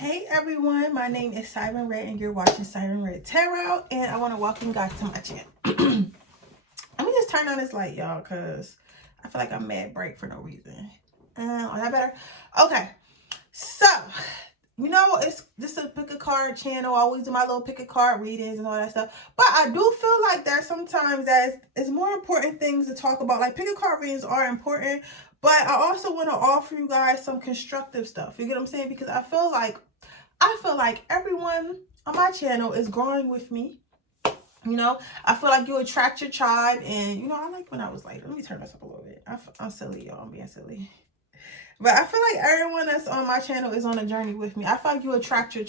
Hey everyone, my name is Siren Redd and you're watching Siren Redd Tarot, and I want to welcome you guys to my channel. Let me just turn on this light, y'all, because I feel like I'm mad bright for no reason. Oh, that better? Okay, so, you know, it's just a pick a card channel. I always do my little pick a card readings and all that stuff. But I do feel like there's sometimes it's more important things to talk about. Like, pick a card readings are important, but I also want to offer you guys some constructive stuff. You get what I'm saying? Because I feel like everyone on my channel is growing with me. You know, I feel like you attract your tribe, and you know, I like when I was like, let me turn this up a little bit. I'm silly, y'all. I'm being silly. But I feel like everyone that's on my channel is on a journey with me. I feel like you attract your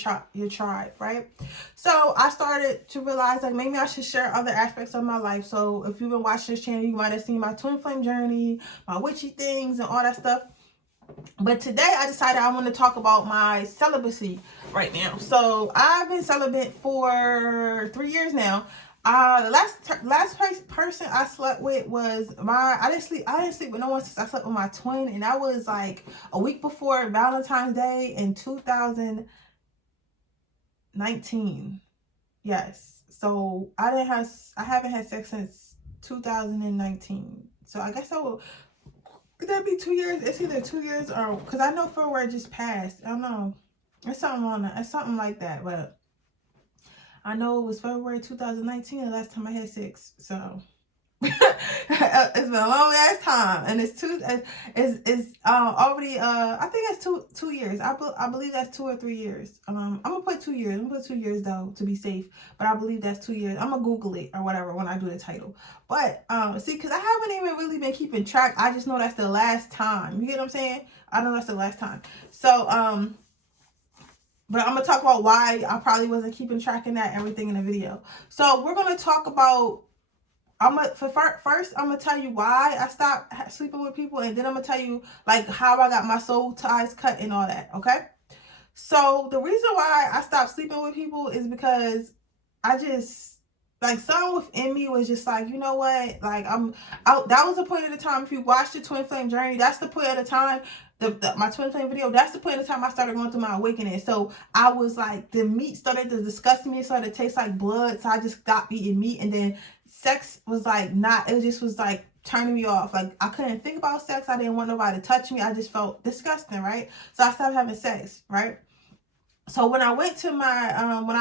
tribe, right? So I started to realize like maybe I should share other aspects of my life. So if you've been watching this channel, you might have seen my twin flame journey, my witchy things, and all that stuff. But today I decided I want to talk about my celibacy right now. So I've been celibate for 3 years now. The last person I slept with was I didn't sleep with no one since I slept with my twin, and that was like a week before Valentine's Day in 2019. Yes. So I haven't had sex since 2019. So I guess could that be 2 years? It's either 2 years or, because I know February just passed. I don't know. It's something on that. It's something like that. But I know it was February 2019 the last time I had sex. So it's been a long ass time, and it's already I think it's two years. I believe that's 2 or 3 years. I'm gonna put 2 years. I'm gonna put 2 years though to be safe, but I believe that's 2 years. I'm gonna Google it or whatever when I do the title. But see, because I haven't even really been keeping track. I just know that's the last time. You get what I'm saying? I know that's the last time. So but I'm gonna talk about why I probably wasn't keeping track of that everything in the video. So we're gonna talk about. First, I'm gonna tell you why I stopped sleeping with people, and then I'm gonna tell you like how I got my soul ties cut and all that. Okay. So the reason why I stopped sleeping with people is because I just like something within me was just like, you know what? Like that was the point of the time. If you watch the twin flame journey, that's the point of the time. My twin flame video, that's the point of the time I started going through my awakening. So I was like, the meat started to disgust me. It started to taste like blood. So I just stopped eating meat, and then sex was like it just was like turning me off. Like I couldn't think about sex. I didn't want nobody to touch me. I just felt disgusting, right? So I stopped having sex, right? So when I went to my when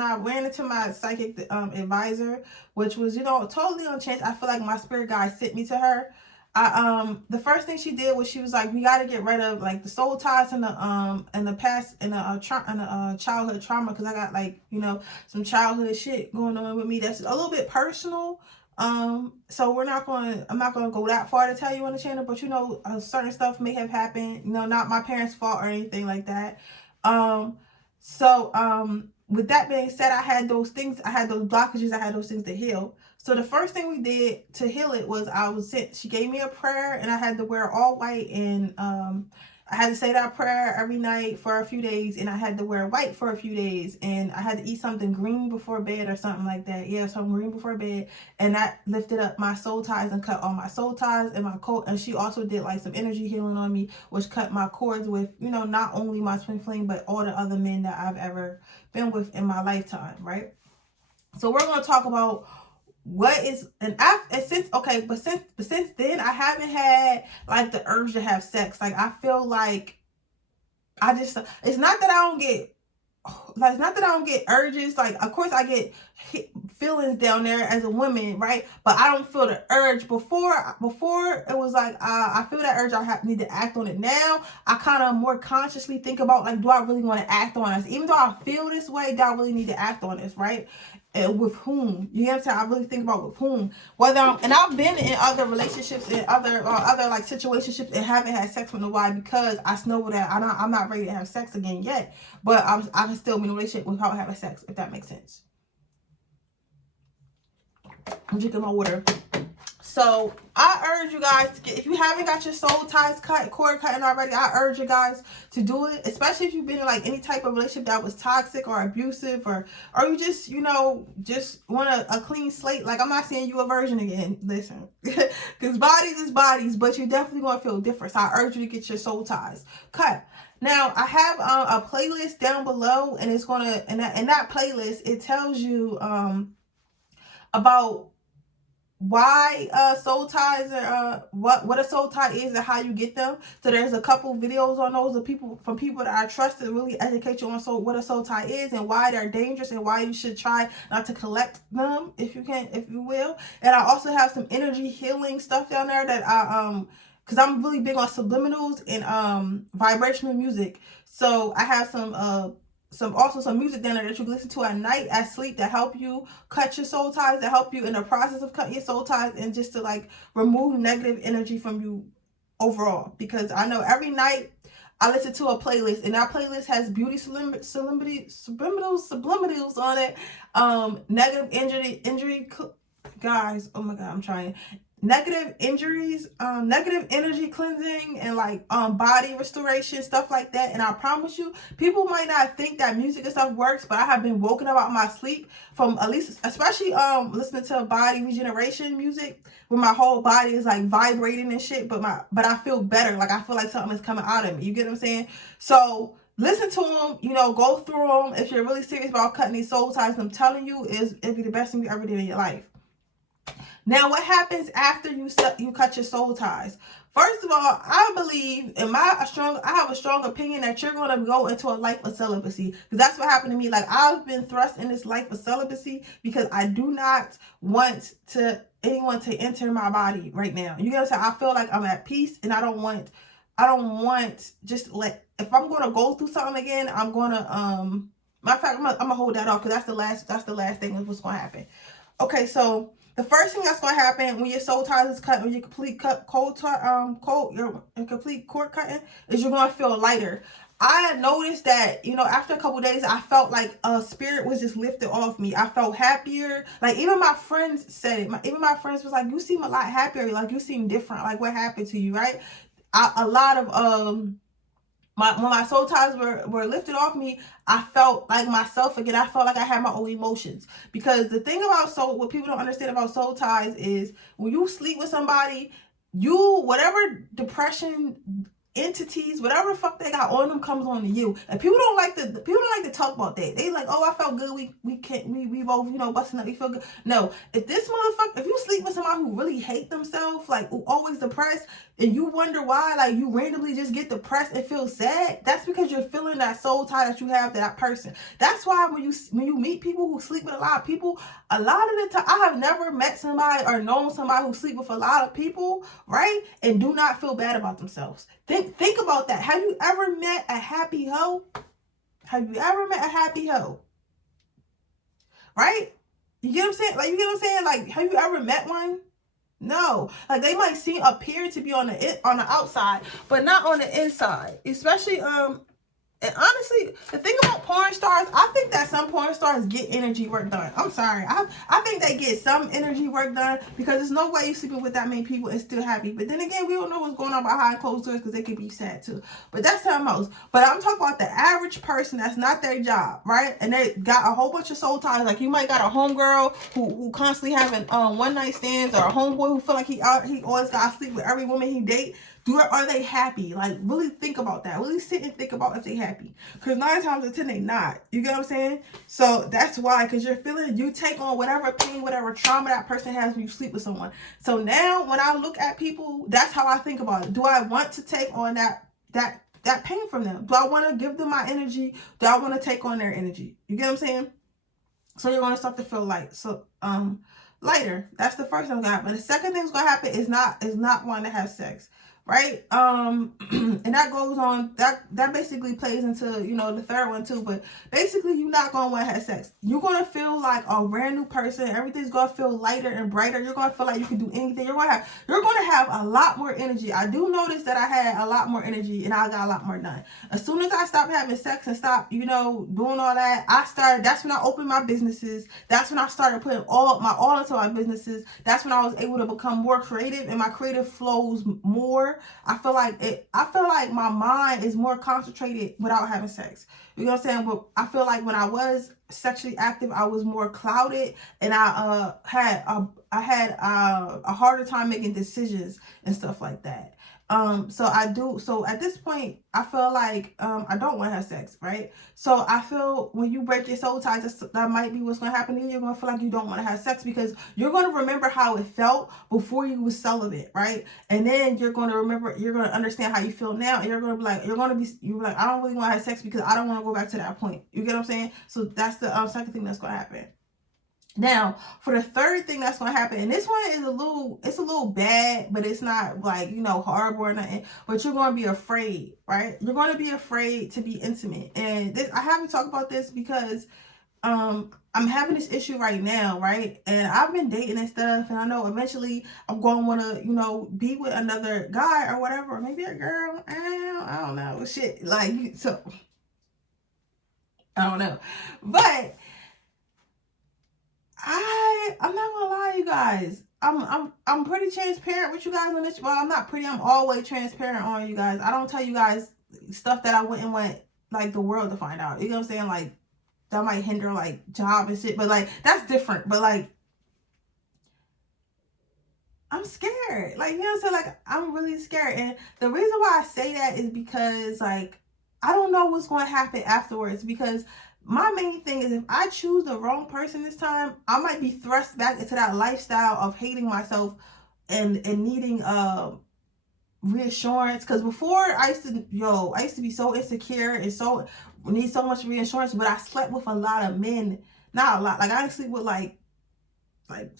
I ran into my psychic advisor, which was, you know, totally unchanged. I feel like my spirit guide sent me to her. The first thing she did was she was like, we got to get rid of like the soul ties and the past and the childhood trauma, because I got like, you know, some childhood shit going on with me that's a little bit personal. So I'm not gonna go that far to tell you on the channel, but you know, certain stuff may have happened, you know, not my parents' fault or anything like that. With that being said, I had those blockages, I had those things to heal. So the first thing we did to heal it was she gave me a prayer, and I had to wear all white, and I had to say that prayer every night for a few days, and I had to wear white for a few days, and I had to eat something green before bed or something like that. Yeah, something green before bed, and that lifted up my soul ties and cut all my soul ties and my cord. And she also did like some energy healing on me, which cut my cords with, you know, not only my twin flame, but all the other men that I've ever been with in my lifetime, right? So we're going to talk about what is since then I haven't had like the urge to have sex. Like I feel like it's not that I don't get urges. Like, of course I get feelings down there as a woman, right? But I don't feel the urge. Before it was like I feel that urge, I need to act on it. Now I kind of more consciously think about like, do I really want to act on this? Even though I feel this way, do I really need to act on this, right? And with whom? You know what I'm saying? I really think about with whom. And I've been in other relationships and other like situationships and haven't had sex with nobody, because I know that I'm not ready to have sex again yet. But I can still be in a relationship without having sex, if that makes sense. I'm drinking my water. So I urge you guys to if you haven't got your soul ties cut, cord cutting already, I urge you guys to do it. Especially if you've been in like any type of relationship that was toxic or abusive, or you just, you know, just want a clean slate. Like, I'm not saying you a virgin again. Listen, because bodies is bodies, but you're definitely going to feel different. So I urge you to get your soul ties cut. Now I have a playlist down below, and it's gonna, in that playlist it tells you about why soul ties are what a soul tie is and how you get them. So there's a couple videos on those of people, from people that I trust, to really educate you on what a soul tie is and why they're dangerous and why you should try not to collect them if you can, if you will. And I also have some energy healing stuff down there that I because I'm really big on subliminals and vibrational music. So I have some music down there that you can listen to at night, at sleep, that help you cut your soul ties, that help you in the process of cutting your soul ties, and just to like remove negative energy from you overall. Because I know every night I listen to a playlist, and that playlist has beauty subliminals on it, negative injury guys, oh my god, I'm trying, negative injuries, negative energy cleansing, and like body restoration, stuff like that. And I promise you, people might not think that music and stuff works, but I have been woken up out of my sleep from, at least, especially listening to body regeneration music, where my whole body is like vibrating and shit, but I feel better. Like I feel like something is coming out of me. You get what I'm saying? So listen to them, you know, go through them if you're really serious about cutting these soul ties. I'm telling you, it'll be the best thing you ever did in your life. Now, what happens after you cut your soul ties? First of all, I believe, I have a strong opinion that you're going to go into a life of celibacy, because that's what happened to me. Like, I've been thrust in this life of celibacy because I do not want anyone to enter my body right now. You gotta say, I feel like I'm at peace, and I don't want just like, if I'm going to go through something again, I'm going to matter of fact, I'm gonna hold that off, because that's the last thing that's what's going to happen. Okay, so the first thing that's going to happen when your soul ties is cut, when you complete complete cord cutting, is you're going to feel lighter. I noticed that, you know, after a couple days, I felt like a spirit was just lifted off me. I felt happier. Like, even my friends said it. Even my friends was like, you seem a lot happier. Like, you seem different. Like, what happened to you, right? A lot of when my soul ties were lifted off me, I felt like myself again. I felt like I had my own emotions. Because the thing about what people don't understand about soul ties is, when you sleep with somebody, whatever depression entities, whatever the fuck they got on them, comes on to you. And people don't like to talk about that. They like, oh, I felt good. We both, you know, busting up. We feel good. No, if you sleep with somebody who really hate themselves, like, who always depressed, and you wonder why, like, you randomly just get depressed and feel sad, that's because you're feeling that soul tie that you have to that person. That's why when you meet people who sleep with a lot of people, a lot of the time, I have never met somebody or known somebody who sleep with a lot of people, right, and do not feel bad about themselves. Think about that. Have you ever met a happy hoe? Have you ever met a happy hoe? Right? You get what I'm saying? Like, you get what I'm saying? Like, have you ever met one? No. Like, they might appear to be on the outside, but not on the inside. Especially and honestly, the thing about porn stars, I think that some porn stars get energy work done. I'm sorry. I think they get some energy work done, because there's no way you're sleeping with that many people and still happy. But then again, we don't know what's going on behind closed doors, because they could be sad too. But that's how most. But I'm talking about the average person that's not their job, right? And they got a whole bunch of soul ties. Like, you might got a homegirl who constantly having one night stands, or a homeboy who feel like he always got to sleep with every woman he date. Are they happy? Like, really think about that. Really sit and think about if they happy. Because 9 times out of 10, they not. You get what I'm saying? So that's why, because you take on whatever pain, whatever trauma that person has when you sleep with someone. So now, when I look at people, that's how I think about it. Do I want to take on that pain from them? Do I want to give them my energy? Do I want to take on their energy? You get what I'm saying? So you're going to start to feel light. So, lighter. That's the first thing that's going to happen. The second thing that's going to happen is not wanting to have sex. Right? And that goes on, that basically plays into, you know, the third one too. But basically, you're not going to want to have sex. You're going to feel like a brand new person. Everything's going to feel lighter and brighter. You're going to feel like you can do anything. You're going to have a lot more energy. I do notice that I had a lot more energy, and I got a lot more done. As soon as I stopped having sex and stopped, you know, doing all that, that's when I opened my businesses. That's when I started putting all into my businesses. That's when I was able to become more creative, and my creative flows more. I feel like my mind is more concentrated without having sex. You know what I'm saying? But I feel like when I was sexually active, I was more clouded, and I had a harder time making decisions and stuff like that. So I do, so at this point, I feel like, I don't want to have sex, right? So I feel when you break your soul ties, that might be what's going to happen to you. You're going to feel like you don't want to have sex because you're going to remember how it felt before you was celibate, right? And then you're going to remember, you're going to understand how you feel now, and you're going to be like, you're like, I don't really want to have sex because I don't want to go back to that point. You get what I'm saying? So that's the second thing that's going to happen. Now, for the third thing that's going to happen, and this one is it's a little bad, but it's not like, horrible or nothing, but you're going to be afraid, right? You're going to be afraid to be intimate. And I haven't talked about this because I'm having this issue right now, right? And I've been dating and stuff, and I know eventually I'm going to want to, be with another guy or whatever, or maybe a girl. I don't know. Shit. Like, so, I don't know. But I'm not gonna lie, you guys. I'm pretty transparent with you guys on this. Well, I'm not pretty. I'm always transparent on you guys. I don't tell you guys stuff that I wouldn't want like the world to find out. You know what I'm saying? Like that might hinder like job and shit. But like that's different. But like I'm scared. Like, you know what I'm saying? Like I'm really scared. And the reason why I say that is because like I don't know what's going to happen afterwards, because my main thing is if I choose the wrong person this time, I might be thrust back into that lifestyle of hating myself and needing reassurance. Because before I used to be so insecure and so need so much reassurance, but I slept with a lot of men. Not a lot. Like I didn't sleep with like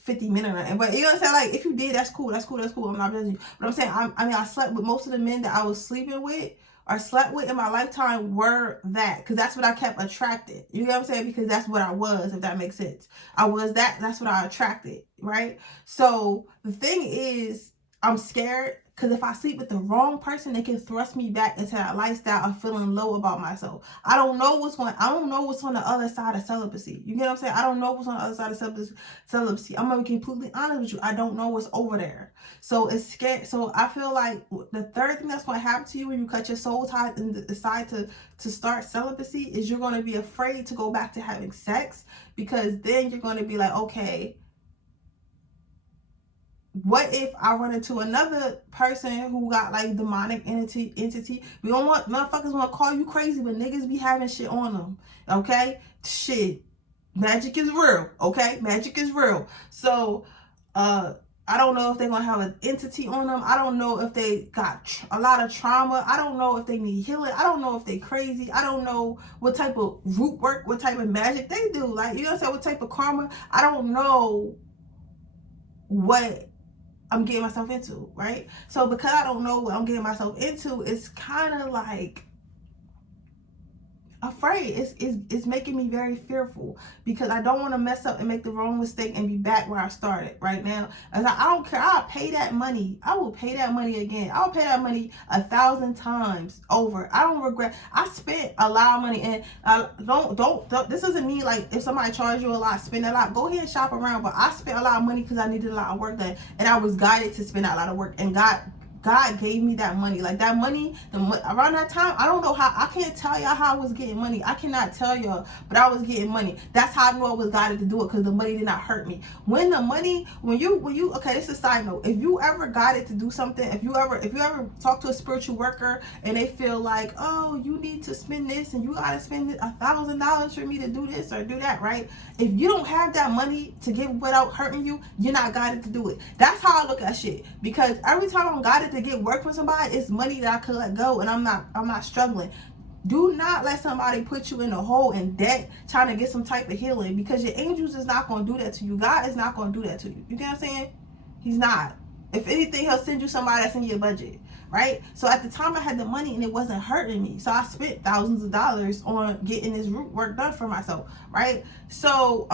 50 men or nothing. But you know what I'm saying? Like if you did, that's cool. I'm not judging you. But I'm saying I slept with most of the men that I was sleeping with or slept with in my lifetime were that, because that's what I kept attracted. You know what I'm saying? Because that's what I was, if that makes sense. I was that's what I attracted, right? So the thing is, I'm scared because if I sleep with the wrong person, they can thrust me back into that lifestyle of feeling low about myself. I don't know what's on the other side of celibacy. You get what I'm saying? I don't know what's on the other side of celibacy. I'm gonna be completely honest with you. I don't know what's over there. So it's scary. So I feel like the third thing that's going to happen to you when you cut your soul ties and decide to start celibacy is you're going to be afraid to go back to having sex, because then you're going to be like, okay, what if I run into another person who got like demonic entity? We don't want motherfuckers want to call you crazy, but niggas be having shit on them. Okay, shit, magic is real. Okay, magic is real. So, I don't know if they're gonna have an entity on them. I don't know if they got a lot of trauma. I don't know if they need healing. I don't know if they crazy. I don't know what type of root work, what type of magic they do. Like, you know what I'm saying? What type of karma? I don't know what I'm getting myself into, right? So because I don't know what I'm getting myself into, it's kind of like afraid. It's making me very fearful, because I don't want to mess up and make the wrong mistake and be back where I started right now. As I don't care. I'll pay that money. I will pay that money again. I'll pay that money 1,000 times over. I don't regret. I spent a lot of money, and don't this doesn't mean like if somebody charge you a lot, spend a lot. Go ahead and shop around. But I spent a lot of money because I needed a lot of work done, and I was guided to spend a lot of work, and God gave me that money. Like that money, around that time, I don't know how, I can't tell y'all how I was getting money. I cannot tell y'all, but I was getting money. That's how I knew I was guided to do it, because the money did not hurt me. When you, okay, this is a side note. If you ever guided to do something, if you ever talk to a spiritual worker and they feel like, oh, you need to spend this and you gotta spend $1,000 for me to do this or do that, right? If you don't have that money to give without hurting you, you're not guided to do it. That's how I look at shit. Because every time I'm guided to get work from somebody, it's money that I could let go, and I'm not struggling. Do not let somebody put you in a hole in debt trying to get some type of healing, because your angels is not going to do that to you. God is not going to do that to you. You get what I'm saying? He's not. If anything, he'll send you somebody that's in your budget, right? So at the time I had the money and it wasn't hurting me, so I spent thousands of dollars on getting this root work done for myself, right? So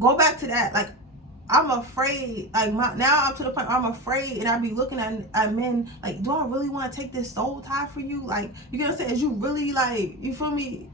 go back to that. Like, I'm afraid. Like now I'm to the point where I'm afraid, and I be looking at men like, do I really want to take this soul tie for you? Like, you know what I'm saying? Is you really, like, you feel me?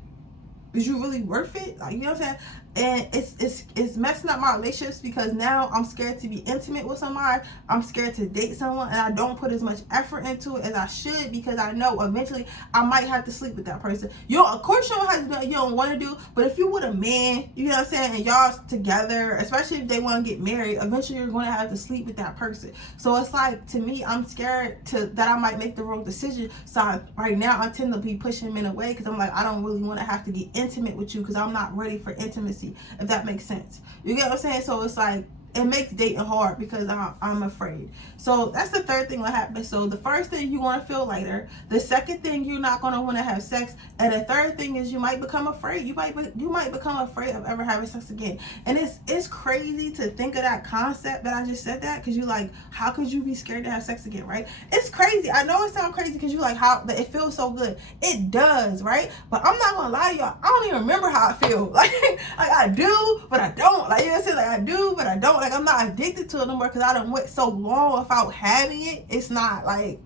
Is you really worth it? Like, you know what I'm saying? and it's messing up my relationships because now I'm scared to be intimate with somebody. I'm scared to date someone, and I don't put as much effort into it as I should because I know eventually I might have to sleep with that person. Of course you don't have to do you don't want to do, but if you with a man, you know what I'm saying, and y'all together, especially if they want to get married, eventually you're going to have to sleep with that person. So it's like, to me, I'm scared that I might make the wrong decision. So right now I tend to be pushing men away because I'm like, I don't really want to have to get intimate with you because I'm not ready for intimacy, if that makes sense. You get what I'm saying? So it's like, it makes dating hard because I'm afraid. So that's the third thing that happens. So the first thing, you want to feel lighter. The second thing, you're not going to want to have sex. And the third thing is you might become afraid. You might become afraid of ever having sex again. And it's crazy to think of that concept that I just said that, because you like, how could you be scared to have sex again, right? It's crazy. I know it sounds crazy because you like how it feels so good. It does, right? But I'm not gonna lie to y'all, I don't even remember how I feel. Like I do, but I don't. Like, you know what I'm saying? Like, I do, but I don't. Like, I'm not addicted to it no more because I done went so long without having it. It's not like,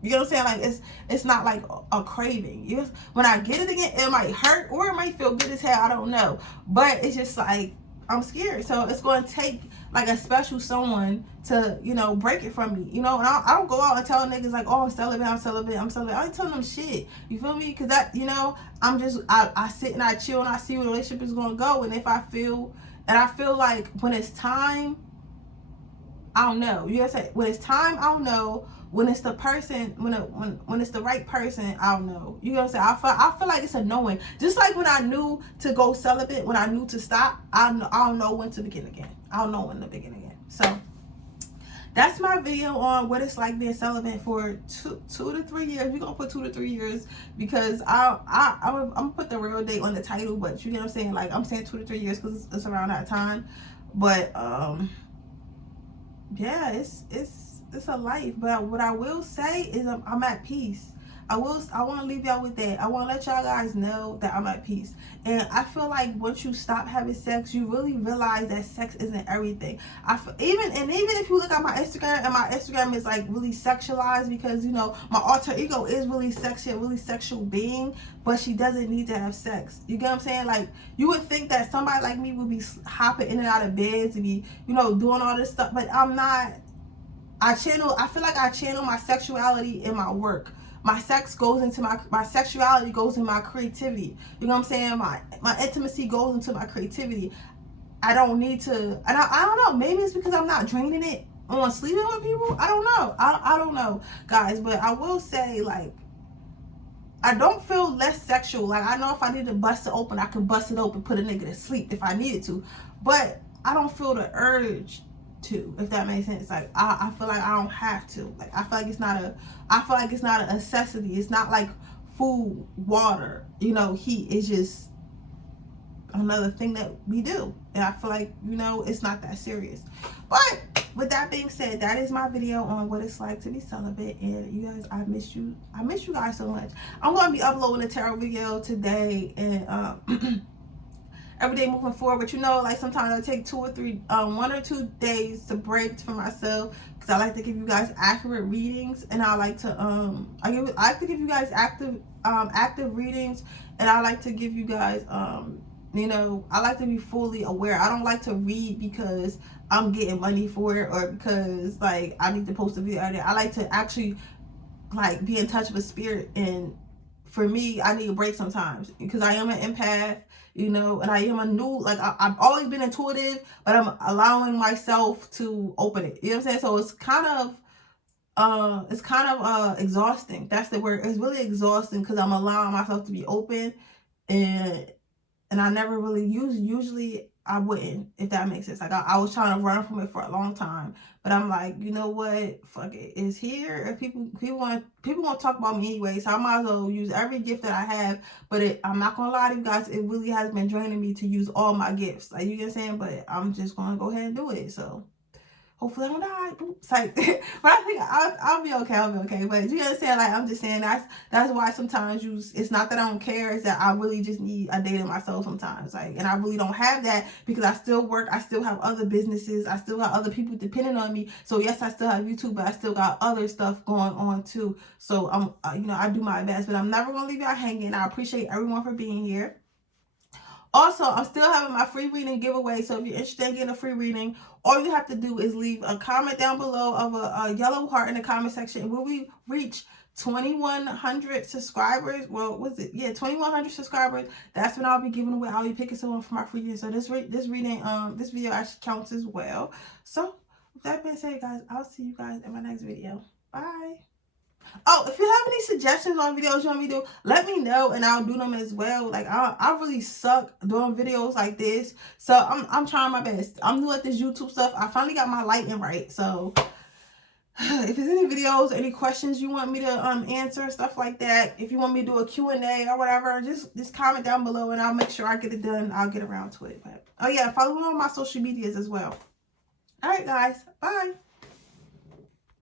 you know what I'm saying? Like, it's not like a craving. When I get it again, it might hurt or it might feel good as hell. I don't know. But it's just like, I'm scared. So it's going to take like a special someone to, break it from me. And I don't go out and tell niggas like, oh, I'm celibate. I ain't telling them shit. You feel me? Because that, I'm just, I sit and I chill and I see where the relationship is going to go. And if I feel like when it's time, I don't know. You gotta say, when it's time, I don't know. When it's the person, when it's the right person, I don't know. You know what I'm saying? I feel like it's a knowing. Just like when I knew to go celibate, when I knew to stop, I don't know when to begin again. I don't know when to begin again. So that's my video on what it's like being celibate for 2 to 3 years. We're gonna put 2 to 3 years because I'm gonna put the real date on the title, but you know what I'm saying? Like, I'm saying 2 to 3 years because it's around that time. But yeah, it's a life. But what I will say is I'm at peace. I want to leave y'all with that. I want to let y'all guys know that I'm at peace. And I feel like once you stop having sex, you really realize that sex isn't everything. Even if you look at my Instagram, and my Instagram is like really sexualized because my alter ego is really sexy, a really sexual being, but she doesn't need to have sex. You get what I'm saying? Like, you would think that somebody like me would be hopping in and out of bed to be doing all this stuff, but I'm not. I feel like I channel my sexuality in my work. My sex goes into my sexuality goes in my creativity. You know what I'm saying? My intimacy goes into my creativity. I don't need to, and I don't know, maybe it's because I'm not draining it on sleeping with people. I don't know. I don't know, guys, but I will say, like, I don't feel less sexual. Like, I know if I need to bust it open, I can bust it open, put a nigga to sleep if I needed to. But I don't feel the urge to, if that makes sense. Like, I feel like I don't have to. Like, I feel like it's not a necessity. It's not like food, water, heat. It's just another thing that we do. And I feel like, it's not that serious. But with that being said, that is my video on what it's like to be celibate. And you guys, I miss you guys so much. I'm going to be uploading a tarot video today and every day moving forward. But like, sometimes I take 2 or 3 1 or 2 days to break for myself, because I like to give you guys accurate readings, and I like to I like to give you guys active readings, and I like to give you guys I like to be fully aware. I don't like to read because I'm getting money for it, or because like I need to post a video on it. I like to actually like be in touch with spirit, and for me, I need a break sometimes because I am an empath, and I am a new, like, I've always been intuitive, but I'm allowing myself to open it. You know what I'm saying? So it's kind of exhausting. That's the word. It's really exhausting because I'm allowing myself to be open, and I never really usually I wouldn't, if that makes sense. Like, I was trying to run from it for a long time, but I'm like, you know what? Fuck it. It's here. If people want to talk about me anyway, so I might as well use every gift that I have. But I'm not gonna lie to you guys, it really has been draining me to use all my gifts. Like, you get what I'm saying? But I'm just gonna go ahead and do it. So hopefully I don't die. Oops, like, but I think I'll be okay. I'll be okay. But you understand? Like, I'm just saying that's why sometimes it's not that I don't care. It's that I really just need a day to myself sometimes. Like, and I really don't have that because I still work. I still have other businesses. I still have other people depending on me. So yes, I still have YouTube, but I still got other stuff going on too. So I do my best, but I'm never gonna leave y'all hanging. I appreciate everyone for being here. Also, I'm still having my free reading giveaway. So if you're interested in getting a free reading, all you have to do is leave a comment down below of a yellow heart in the comment section. When we reach 2,100 subscribers, well, what's it? Yeah, 2,100 subscribers. That's when I'll be giving away. I'll be picking someone for my free reading. So this video actually counts as well. So with that being said, guys, I'll see you guys in my next video. Bye. Oh, if you have any suggestions on videos you want me to do, let me know and I'll do them as well. Like I really suck doing videos like this, so I'm trying my best. I'm new at this YouTube stuff. I finally got my lighting right, so if there's any videos, any questions you want me to answer, stuff like that, if you want me to do a Q&A or whatever, just comment down below and I'll make sure I get it done. I'll get around to it. But oh yeah, follow me on my social medias as well. All right, guys, bye.